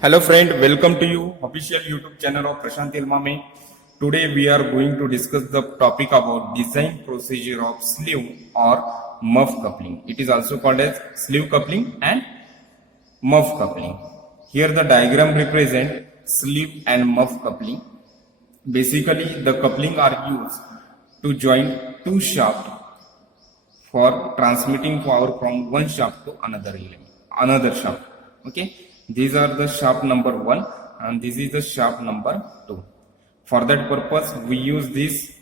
Hello friend, welcome to you official YouTube channel of Prashant Ilmame. Today we are going to discuss the topic about design procedure of sleeve or muff coupling. It is also called as sleeve coupling and muff coupling. Here the diagram represent sleeve and muff coupling. Basically the coupling are used to join two shafts for transmitting power from one shaft to another shaft. Okay, these are the shaft number 1 and this is the shaft number 2. For that purpose we use this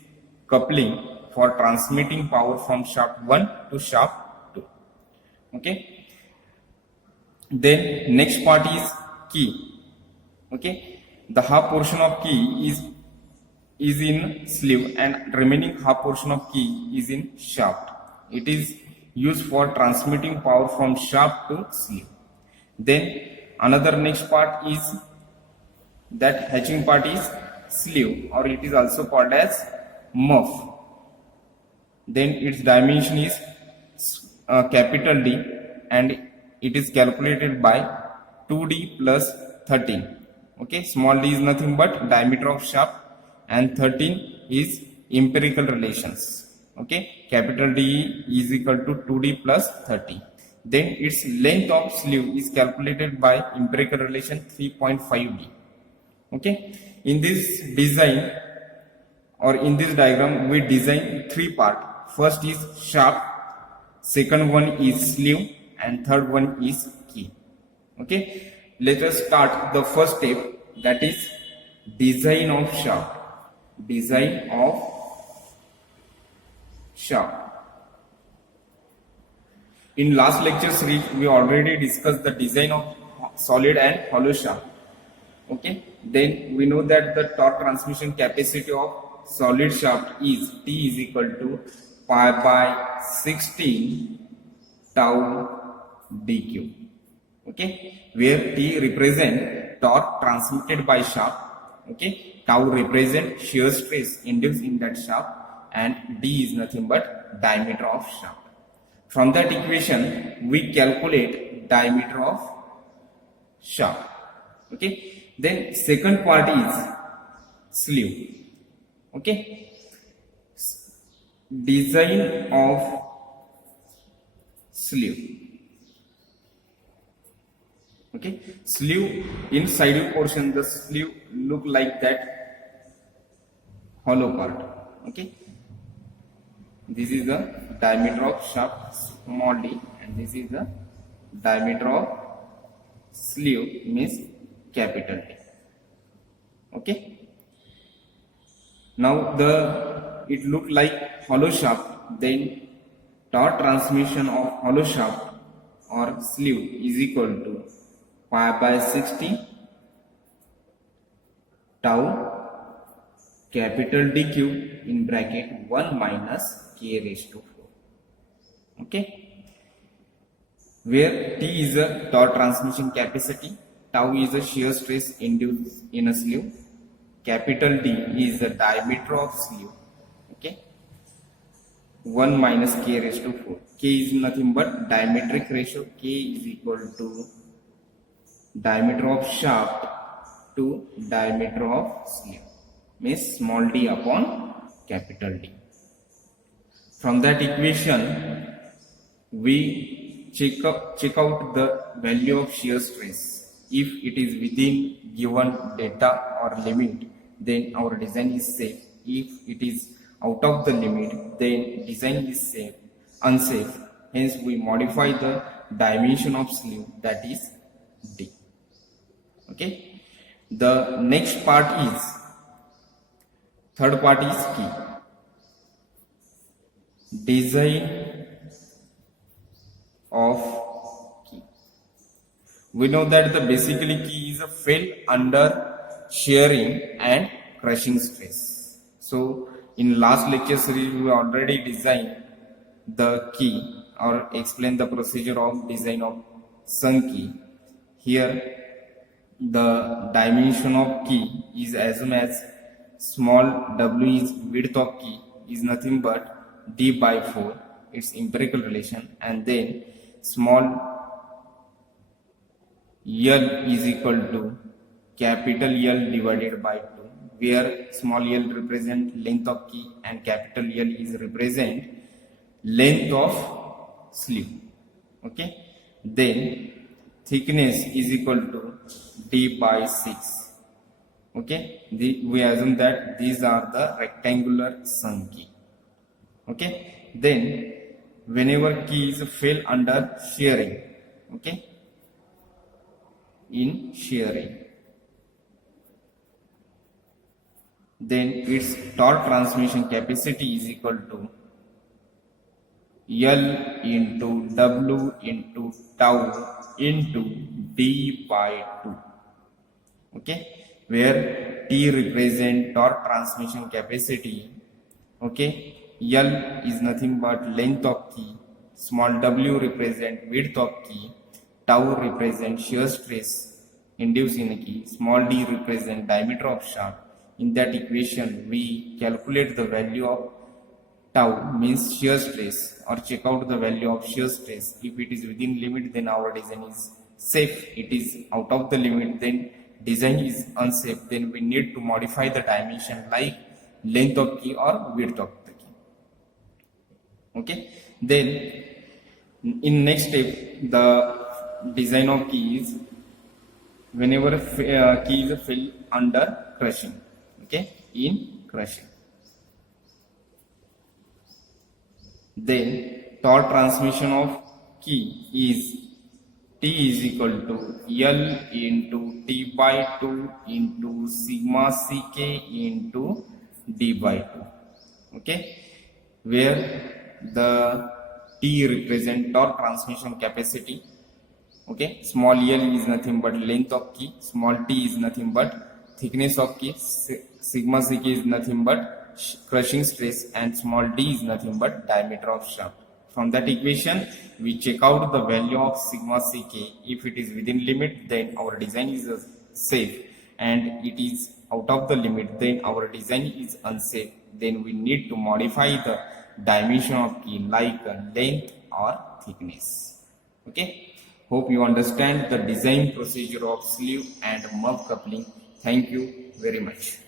coupling for transmitting power from shaft 1 to shaft 2. Okay, then next part is key. Okay, the half portion of key is in sleeve and remaining half portion of key is in shaft. It is used for transmitting power from shaft to sleeve. Then another next part is that hatching part is sleeve, or it is also called as muff. Then its dimension is capital D and it is calculated by 2D plus 13. Okay, small d is nothing but diameter of shaft and 13 is empirical relations. Okay, capital D is equal to 2D plus 30. Then its length of sleeve is calculated by empirical relation 3.5D. Okay, in this design or in this diagram we design three parts. First is shaft, second one is sleeve and third one is key. Okay, let us start the first step, that is design of shaft. Design of shaft. In last lecture series we already discussed the design of solid and hollow shaft. Okay, then we know that the torque transmission capacity of solid shaft is T is equal to pi by 16 tau dq. Okay, where T represent torque transmitted by shaft. Okay, tau represent shear stress induced in that shaft and D is nothing but diameter of shaft. From that equation we calculate diameter of shaft. Okay, then second part is sleeve. Okay, design of sleeve. Okay, sleeve inside portion, the sleeve look like that hollow part. Okay, this is the diameter of shaft small d and this is the diameter of sleeve means capital D. Okay, now it look like hollow shaft, then torque transmission of hollow shaft or sleeve is equal to pi by 60 tau capital D cube in bracket 1 minus k raised to 4. Okay, where T is a torque transmission capacity, tau is a shear stress induced in a sleeve, capital D is the diameter of sleeve. Okay, 1 minus k raised to 4. K is nothing but diametric ratio. K is equal to diameter of shaft to diameter of sleeve, means small d upon capital D. From that equation we check out the value of shear stress. If it is within given data or limit, then our design is safe. If it is out of the limit, then design is unsafe. Hence we modify the dimension of sleeve, that is D. Okay, the next part is third part is key. Design of key. We know that the basically key is a fail under shearing and crushing stress. So in last lecture series we already designed the key or explain the procedure of design of sunk key. Here the dimension of key is assumed as small w is width of key is nothing but d by 4, its empirical relation, and then small L is equal to capital L divided by 2, where small l represent length of key and capital L is represent length of sleeve. Okay, then thickness is equal to d by 6. Okay, we assume that these are the rectangular sum key. Okay, then whenever keys fail under shearing, okay, in shearing, then its torque transmission capacity is equal to L into W into tau into D by 2. Okay, where T represent torque transmission capacity. Okay, L is nothing but length of key, small w represent width of key, tau represent shear stress induced in a key, small d represent diameter of shaft. In that equation, we calculate the value of tau, means shear stress, or check out the value of shear stress. If it is within limit, then our design is safe. It is out of the limit, then design is unsafe. Then we need to modify the dimension like length of key or width of the key. Okay, then in next step, the design of keys whenever keys fail under crushing. Okay, in crushing, then torque transmission of key is T is equal to L into T by 2 into sigma Ck into D by 2. Okay, where the T represent torque transmission capacity. Okay, small l is nothing but length of key, small t is nothing but thickness of key, sigma Ck is nothing but crushing stress, and small d is nothing but diameter of shaft. From that equation, we check out the value of sigma Ck. If it is within limit, then our design is safe, and it is out of the limit, then our design is unsafe. Then we need to modify the dimension of key like length or thickness. Okay, hope you understand the design procedure of sleeve and muff coupling. Thank you very much.